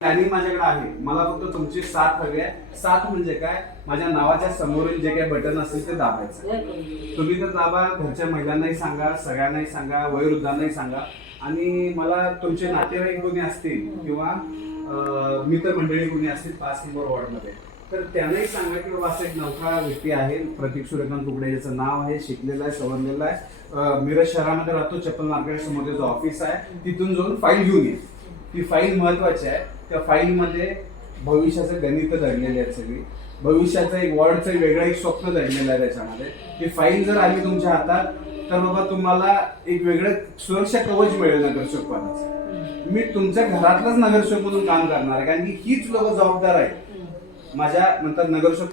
Planning माझ्याकडे आहे. मला फक्त तुमची साथ हवी आहे. साथ म्हणजे काय, माझ्या नावाच्या समोरील जे काही बटन असेल ते दाबायचं. तुम्ही तर दाबा, घरच्या महिलांनाही सांगा, सगळ्यांनाही सांगा, वयोवृद्धांनाही सांगा. आणि मला तुमचे नातेवाईक कोणी असतील किंवा मित्रमंडळी कोणी असतील 5 नंबर वॉर्डमध्ये, तर त्यांनाही सांगा की बाबा असं एक नवखा व्यक्ती आहे प्रतीक सूर्यकांत कुकडे, ज्याचं नाव आहे, शिकलेला आहे, सवरलेला आहे, मिरज शहरामध्ये राहतो, चप्पल मार्केट समोर त्याचं ऑफिस आहे, तिथून जाऊन फाईल घेऊन ये. ती फाईल महत्वाची आहे. त्या फाईलमध्ये भविष्याचे गणित दडलेले आहेत, सगळी भविष्याचं एक वॉर्डचं वेगळं एक स्वप्न दडलेलं आहे त्याच्यामध्ये. ती फाईल जर आली तुमच्या हातात तर बाबा तुम्हाला एक वेगळं सुरक्षा कवच मिळेल नगरसेवक पदाचं. मी तुमच्या घरातलंच नगरसेवक म्हणून काम करणार आहे, कारण की हीच लोक जबाबदार आहेत. माझ्या नंतर नगरसेवक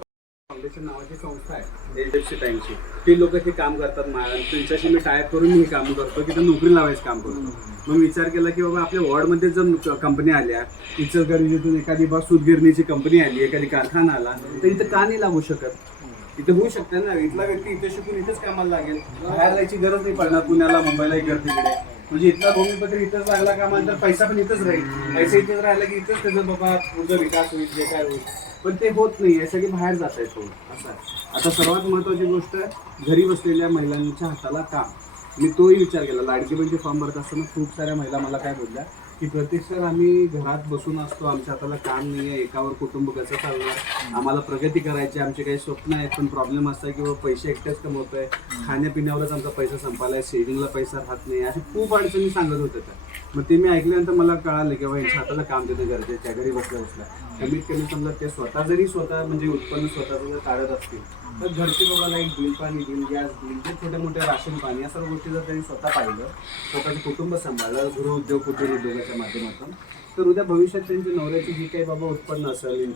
फाउंडेशन नावाची संस्था आहे एचडीएफसी बँकची, ती लोक हे काम करतात. त्यांच्याशी मी टायप करून मी हे काम करतो की ते नोकरी लावायचं काम करतो. मग विचार केला की बाबा आपल्या वॉर्डमध्ये जर कंपनी आल्या, इचलकरंजीतून एखादी सूतगिरणीची कंपनी आली, एखादी कारखाना आला, तर इथं का नाही लागू शकत? इथे होऊ शकते ना. इथला व्यक्ती इथे शिकून इथेच कामाला लागेल, बाहेर जायची गरज नाही पडणार, पुण्याला, मुंबईला, इकडे तिकडे. म्हणजे इथला भूमिपत्र इथंच लागला कामाला तर पैसा पण इथंच राहील. पैसा इथेच राहिला की इथंच त्याचा बाबा पुढचा विकास होईल, जे काय होईल. पण ते होत नाही, यासाठी बाहेर जात आहेत असं आहे. आता सर्वात महत्त्वाची गोष्ट आहे, घरी बसलेल्या महिलांच्या हाताला काम. मी तोही विचार केला. लाडकी बहीणचे फॉर्म भरत असताना खूप साऱ्या महिला मला काय बोलल्या की प्रतीक सर, आम्ही घरात बसून असतो, आमच्या हाताला काम नाही आहे, एकावर कुटुंब कसं चालणार, आम्हाला प्रगती करायची, आमचे काही स्वप्न आहेत, पण प्रॉब्लेम असा की पैसे एकटेच कमवतोय, खाण्यापिण्यावरच आमचा पैसा संपायला आहे, सेव्हिंगला पैसा राहत नाही, अशी खूप अडचणी सांगत होत्या त्या. मग ते मी ऐकल्यानंतर मला कळालं की बाबा यांच्या हाताला काम देणं गरजेचं आहे. घरी बसल्या बसल्या कमीत कमी समजा ते स्वतः म्हणजे उत्पन्न स्वतःचं जर काढत असतील तर घरचे बाबा लाईट बिल, पाणी बिल, गॅस बिल, जे छोटे मोठे राशन पाणी, या सर्व गोष्टी जर त्यांनी स्वतः पाहिलं, स्वतःचं कुटुंब सांभाळलं, गृहउद्योग, कुटीर उद्योगाच्या माध्यमातून, तर उद्या भविष्यात त्यांची नवऱ्याची जी काही बाबा उत्पन्न असेल,